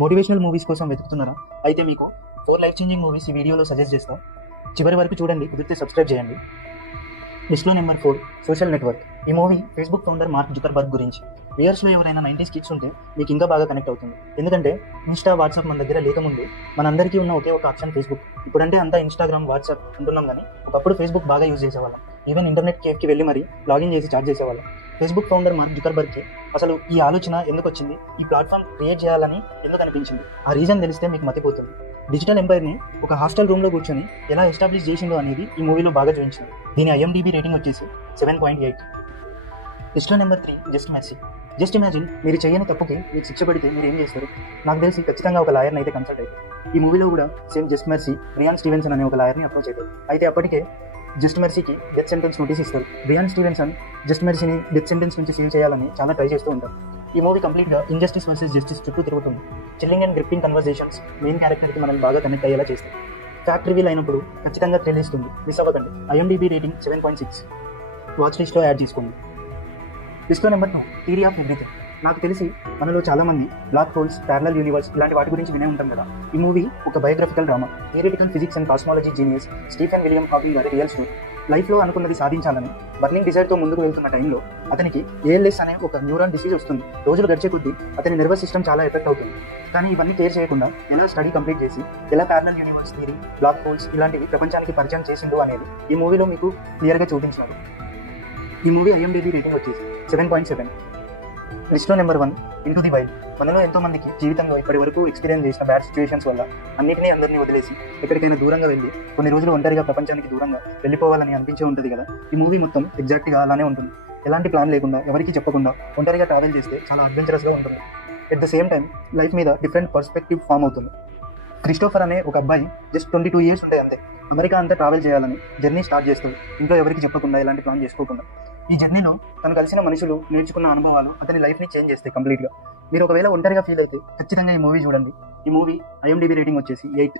Motivational movies కోసం వెతుకుతున్నారా? అయితే మీకు 4 లైఫ్ చేంజింగ్ మూవీస్ ఈ వీడియోలో సజెస్ట్ చేస్తాం. చివరి వరకు చూడండి, కుదిరితే సబ్స్క్రైబ్ చేయండి. లిస్ట్లో నెంబర్ 4, సోషల్ నెట్వర్క్. ఈ movie Facebook founder mark Zuckerberg గురించి. ఇయర్స్లో ఎవరైనా 90s కిడ్స్ ఉంటే మీకు ఇంకా బాగా కనెక్ట్ అవుతుంది. ఎందుకంటే ఇన్స్టా, వాట్సాప్ మన దగ్గర లేకముందు మనందరికీ ఉన్న ఒకే ఒక ఆప్షన్ ఫేస్బుక్. ఇప్పుడంటే అంతా ఇన్స్టాగ్రామ్, వాట్సాప్ ఉంటున్నాం, కానీ ఒకప్పుడు ఫేస్బుక్ బాగా యూజ్ చేసేవాళ్ళం. ఈవెన్ ఇంటర్నెట్ కేఫ్కి వెళ్ళి మరీ లాగిన్ చేసి చాట్ చేసేవాళ్ళం. ఫేస్బుక్ ఫౌండర్ మార్క్ జుకర్బర్గ్కి అసలు ఈ ఆలోచన ఎందుకు వచ్చింది, ఈ ప్లాట్ఫామ్ క్రియేట్ చేయాలని ఎందుకు అనిపించింది, ఆ రీజన్ తెలిస్తే మీకు మతిపోతుంది. డిజిటల్ ఎంపైర్ని ఒక హాస్టల్ రూమ్లో కూర్చొని ఎలా ఎస్టాబ్లిష్ చేసిందో అనేది ఈ మూవీలో బాగా చూపించింది. దీని IMDb రేటింగ్ వచ్చేసి 7.8. లిస్ట్లో number 3, just mercy. Just imagine, మీరు చేయని తప్పుకి మీకు శిక్ష పడితే మీరు ఏం చేస్తారు? నాకు తెలిసి ఖచ్చితంగా ఒక లాయర్ని అయితే కన్సల్ట్ అవుతారు. ఈ మూవీలో కూడా same Just Mercy Bryan Stevenson అనే ఒక లాయర్ని అప్రోచ్ అవుతారు. అయితే అప్పటికే జస్ట్ మెర్సీకి డెత్ సెంటెన్స్ నోటీస్ ఇస్తారు. బ్రియాన్ స్టీవెన్సన్ జస్ట్ మెర్సీని డెత్ సెంటెన్స్ నుంచి సేవ్ చేయాలని చాలా ట్రై చేస్తూ ఉంటారు. ఈ మూవీ కంప్లీట్గా ఇంజస్టిస్ వర్సెస్ జస్టిస్ చుట్టూ తిరుగుతుంది. Chilling and gripping conversations main క్యారెక్టర్కి మనం బాగా కనెక్ట్ అయ్యేలా చేస్తాయి. ఫ్యాక్ట్ రివీల్ అయినప్పుడు ఖచ్చితంగా థ్రిల్ ఇస్తుంది. మిస్ అవ్వకండి. IMDb rating 7.6. వాచ్ లిస్ట్లో యాడ్ చేసుకోండి. లిస్ట్లో నెంబర్ 2, థియరీ ఆఫ్ ఎవ్రీథింగ్. నాకు తెలిసి మనలో చాలామంది బ్లాక్ హోల్స్, ప్యారలల్ యూనివర్స్ ఇలాంటి వాటి గురించి వినే ఉంటాం కదా. ఈ మూవీ ఒక biographical drama. Theoretical physics and cosmology genius Stephen William Hawking గారి రియల్ స్టోరీ. లైఫ్లో అనుకున్నది సాధించాలని బర్నింగ్ డిజైర్తో ముందుకు వెళ్తున్న టైంలో అతనికి ALS అనే ఒక న్యూరాన్ డిసీజ్ వస్తుంది. రోజులు గడిచే కొద్దీ అతని నర్వస్ సిస్టమ్ చాలా ఎఫెక్ట్ అవుతుంది. కానీ ఇవన్నీ కేర్ చేయకుండా ఎలా స్టడీ కంప్లీట్ చేసి ఎలా parallel universe theory, black holes ఇలాంటివి ప్రపంచానికి పరిచయం చేసిందో అనేది ఈ మూవీలో మీకు క్లియర్గా చూపించినారు. ఈ మూవీ IMDb రేటింగ్ వచ్చేసి 7.7. లిస్ట్లో నెంబర్ 1, ఇంటూ ది వైల్డ్. మనలో ఎంతో మందికి జీవితంలో ఇప్పటి వరకు ఎక్స్పీరియన్స్ చేసిన బ్యాడ్ సిచ్యువేషన్స్ వల్ల అన్నిటినీ అందరినీ వదిలేసి ఎక్కడికైనా దూరంగా వెళ్ళి కొన్ని రోజులు ఒంటరిగా ప్రపంచానికి దూరంగా వెళ్ళిపోవాలని అనిపించే ఉంటుంది కదా. ఈ మూవీ మొత్తం ఎగ్జాక్ట్గా అలానే ఉంటుంది. ఎలాంటి ప్లాన్ లేకుండా, ఎవరికి చెప్పకుండా ఒంటరిగా ట్రావెల్ చేస్తే చాలా అడ్వెంచరస్గా ఉంటుంది. At the same time life మీద డిఫరెంట్ పర్స్పెక్టివ్ ఫామ్ అవుతుంది. క్రిస్టోఫర్ అనే ఒక అబ్బాయి జస్ట్ 22 ఇయర్స్ ఉంటాయి అంతే. అమెరికా అంతా ట్రావెల్ చేయాలని జర్నీ స్టార్ట్ చేస్తుంది, ఇంట్లో ఎవరికి చెప్పకుండా, ఎలాంటి ప్లాన్ చేసుకోకుండా. ఈ జర్నీలో తను కలిసిన మనుషులు, నేర్చుకున్న అనుభవాలు అతని లైఫ్ని చేంజ్ చేస్తాయి కంప్లీట్గా. మీరు ఒకవేళ ఒంటరిగా ఫీల్ అయితే ఖచ్చితంగా ఈ మూవీ చూడండి. ఈ మూవీ IMDb రేటింగ్ వచ్చేసి 8.